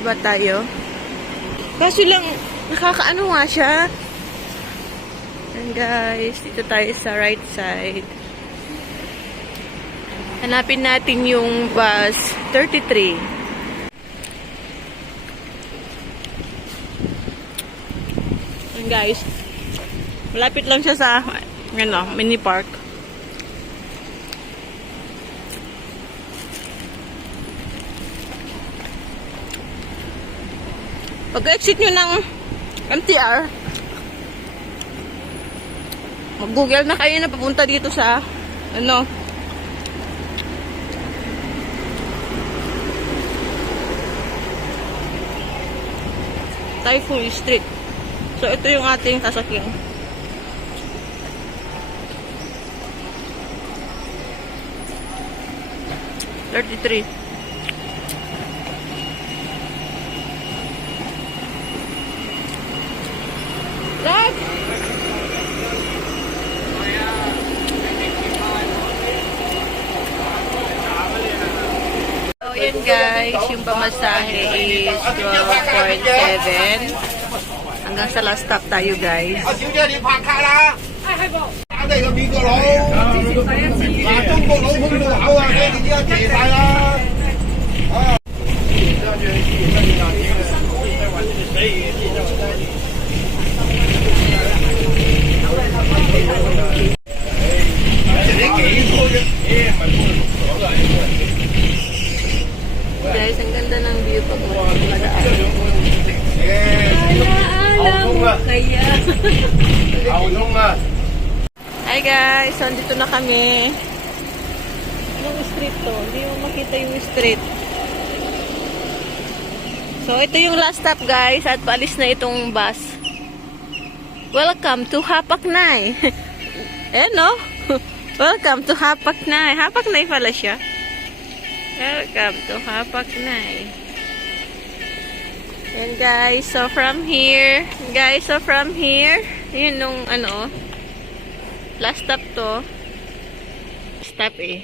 Baba tayo. Kaso lang, nakakaano nga siya. And guys, dito tayo sa right side. Hanapin natin yung bus 33. And guys, malapit lang siya sa mini park. Pag-exit nyo ng MTR, mag-google na kayo na papunta dito sa Typhoon Street. So, ito yung ating sasakyan. $33. Dad! So, yan guys, yung pamasahe is 12.7. Hanggang sa last stop tayo guys. Guys, ang ganda ng view pag madaan. Hi guys, so dito na kami. Anong street to? Hindi mo makita yung street. So ito yung last stop guys at paalis na itong bus. Welcome to Hapaknay. No? Welcome to Hapaknay. Hapaknay pala siya. Welcome to Hapaknay. And guys, so from here, yun nung last stop to. Stop eh.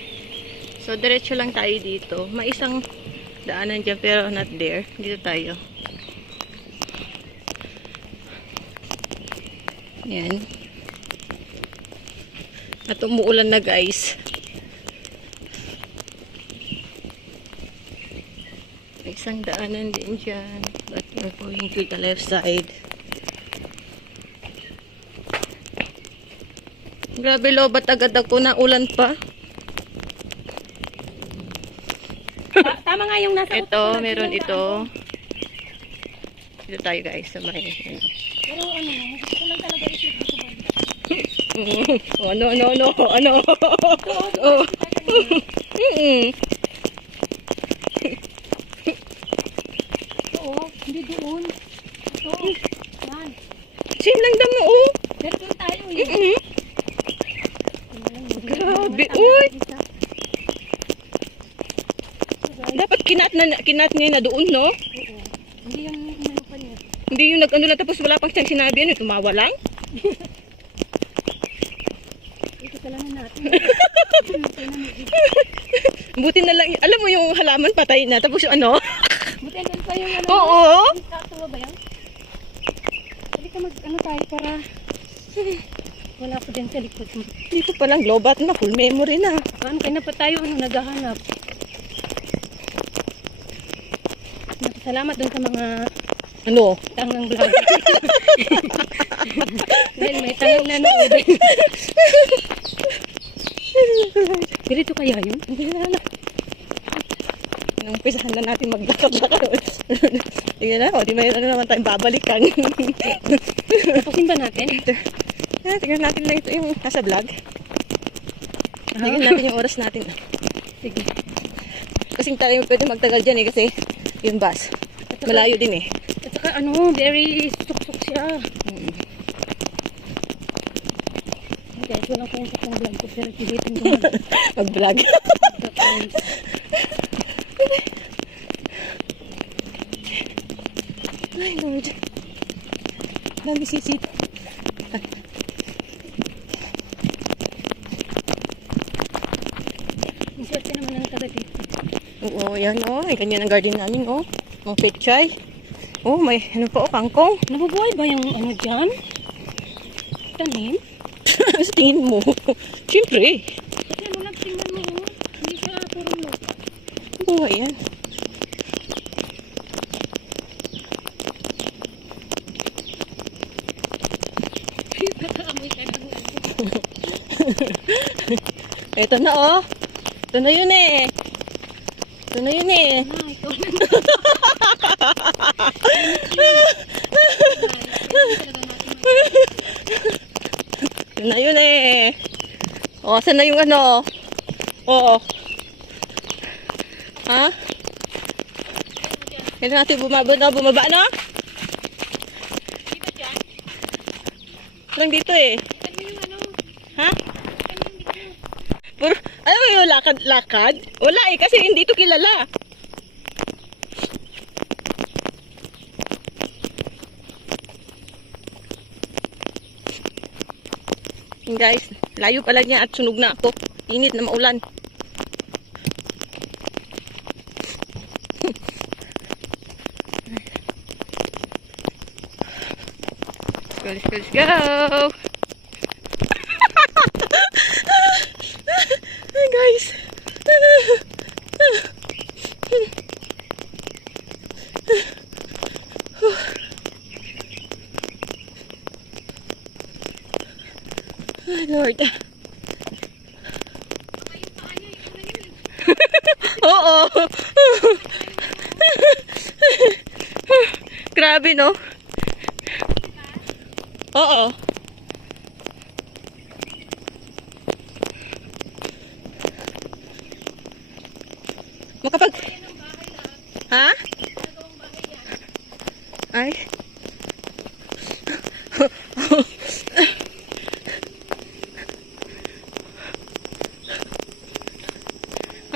So, diretso lang tayo dito. May isang daanan dyan, pero not there. Dito tayo. Yan. At umuulan na guys. May isang daanan din dyan. But we're going to the left side. Grabe lobat agad ako na ulan pa. Tama nga yung nasa Ito, meron ito. Dito tayo guys sa may. Pero gusto ko lang talaga isip dito. Ano? Oh. Oo, hindi doon. Ito. Yan. Same lang damo oh. Dito tayo eh. Grabe, uy. Dapat kinat niya na doon, no? Oo. Hindi yung umano pa niya. Hindi yung nag-ano lang tapos wala pang siyang sinabi, tumawa lang. Ito ka lang natin. Buti na lang, alam mo yung halaman patay na, tapos yung Buti doon pa yung Oo. Katuwa ba yan? Hindi ka tayo para wala ko din sa likod mo. Dito palang lobat na, full memory na. Ano kaya na pa tayo naghahanap? Salamat dun sa mga tangang vlog. Dahil may tangang nanood. Dirito kaya yun? Hindi na. Nung pisahan na natin maglakad-lakad. Tingnan na, di mayroon na naman tayong babalikan. Tapusin ba natin? Tingnan natin lang ito yung nasa vlog. Tingnan natin yung oras natin. Sige. Kasing tayo pwede magtagal dyan eh, kasi yung bus. Malayo din eh. At saka very suksok siya. Guys, walang kayong sa vlog ko, pero pilitin ko mag-vlog. Ay, Lord. Dami sisit. Maswerte naman ang taga dito. Oo, yan oh. Ay, ganyan ang garden namin oh. Ang pechay. Oh, may ano pa, oh, kangkong. Nabubuhay ba yung ano dyan? Tanim? Sa tingin mo? Siyempre. Kasi ano lang, tingnan mo. Oh. Hindi siya purong lupa. Buhay yan. Nakaamoy ka ng ano. Ito na, oh. Ito na yun eh. Ito na yun eh. Ah, ikaw na. Ito na yun eh. Oh, saan na yung ano? Oo. Ha? Kaya natin bumaba na? Dito dyan? Lang dito eh. Ikan mo yung ano. Ha? Ikan mo yung dito. Puro, ano yung lakad-lakad? Wala eh, kasi hindi ito kilala. Guys, layo pala niya at sunog na ako. Init na maulan. Let's go, let's go, let's go. Guys. Oh, Lord. Oo. Grabe, no? Oo. Makapag... Ha? Ay.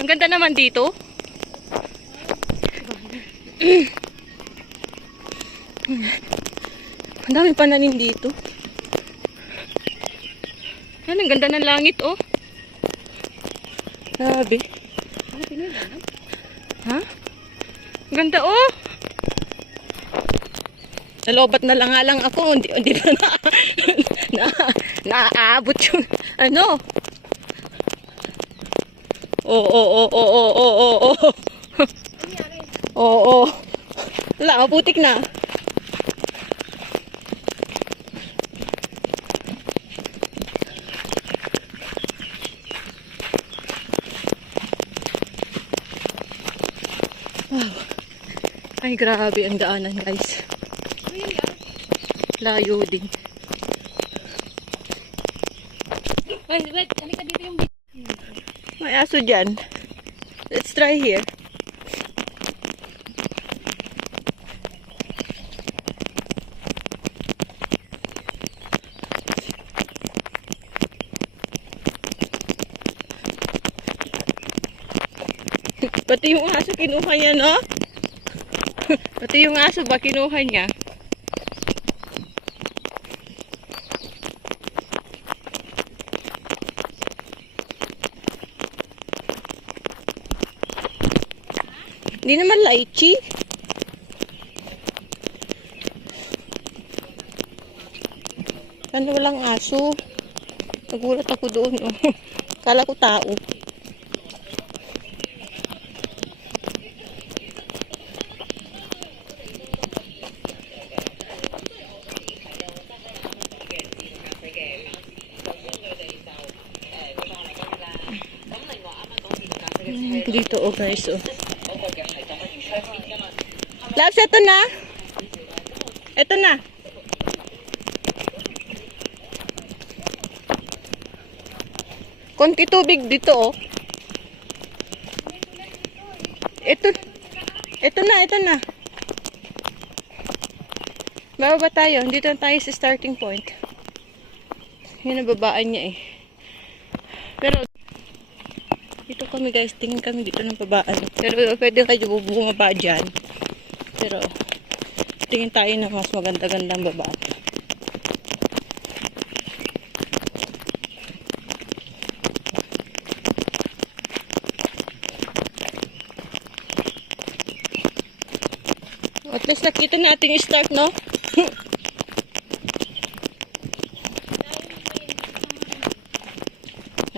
Ang ganda naman dito. Ang dami pananim dito. Yan, ang ganda ng langit, oh. Grabe. Ano pinila? Ha? Ang ganda, oh. Nalobat na lang nga lang ako. Hindi pa naaabot yung ano. Oo. Oo. Wala, maputik na. Wow. Ay, grabe ang daanan, guys. Layo din. Wait, halika dito yung May aso dyan. Let's try here. Pati yung aso kinuha niya, no? Pati yung aso ba kinuha niya? Hindi naman lychee. Ano walang aso? Nagulat ako doon. Oh. Kala ko tao. Dito, oh guys, oh. Labs, ito na. Ito na. Konti tubig dito, oh. Ito na. Bababa tayo. Dito na tayo sa starting point. Yun ang babaan niya, eh. Pero, dito kami, guys. Tingin kami dito ng babaan. Pero, pwede kayo bumaba dyan. Pero, tingin tayo na mas maganda-gandang babaan. Mas nakita natin yung start, no?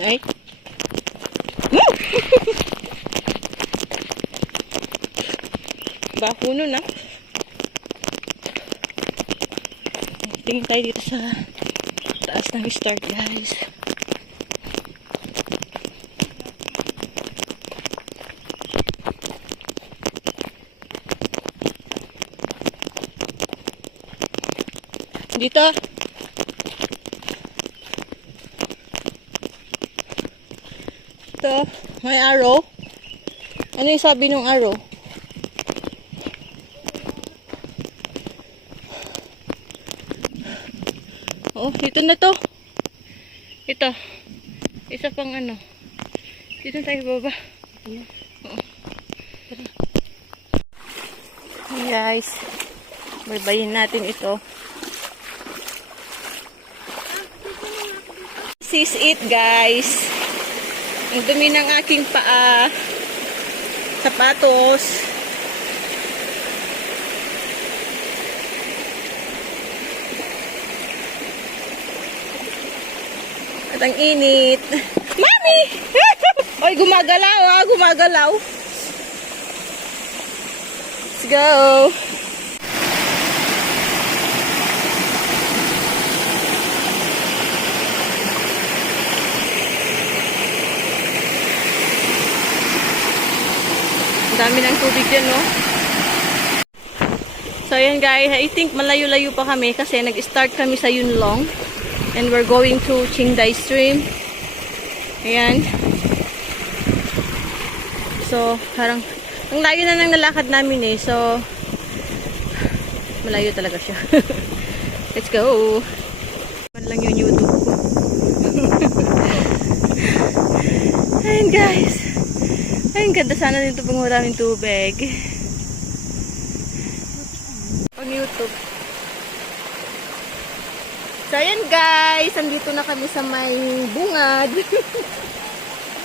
Ay. Woo! Baho nun, ah. Tingin tayo dito sa taas ng start, guys. Dito. Ito, may arrow. Ano yung sabi ng arrow? Oh, dito na to. Ito. Isa pang ano. Dito tayo baba. Oh. Hey guys. Baybayin natin ito. This is it, guys. Ang dumi ng aking paa. Sapatos. At ang init. Mami! Oy, gumagalaw, ah. Gumagalaw. Let's go. Ang dami ng tubig dyan, no? So, ayan guys. I think malayo-layo pa kami kasi nag-start kami sa Yunlong. And we're going to Qingdai Stream. Ayan. So, parang ang layo na nang nalakad namin eh. So, malayo talaga siya. Let's go. Man lang yung YouTube ko. Ayan guys. Ay, ang ganda sana dito pag maraming tubig. Pang YouTube. So, ayan guys. Andito na kami sa may bungad. Andito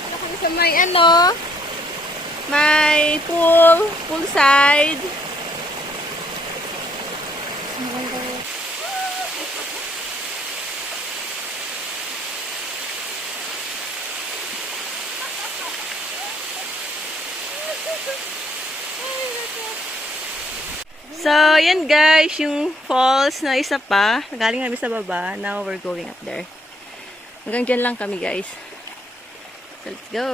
na kami sa may ano. May poolside. So, yan guys, yung falls na isa pa. Galing kami sa baba. Now, we're going up there. Hanggang dyan lang kami guys. So, let's go.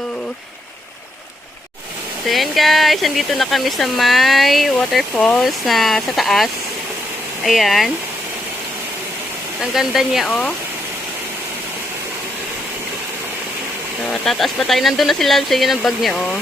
So, yan guys. Nandito na kami sa may waterfalls na sa taas. Ayan. Ang ganda niya, oh. So, tataas pa tayo. Nandun na sila sa yun ang bag niya, oh.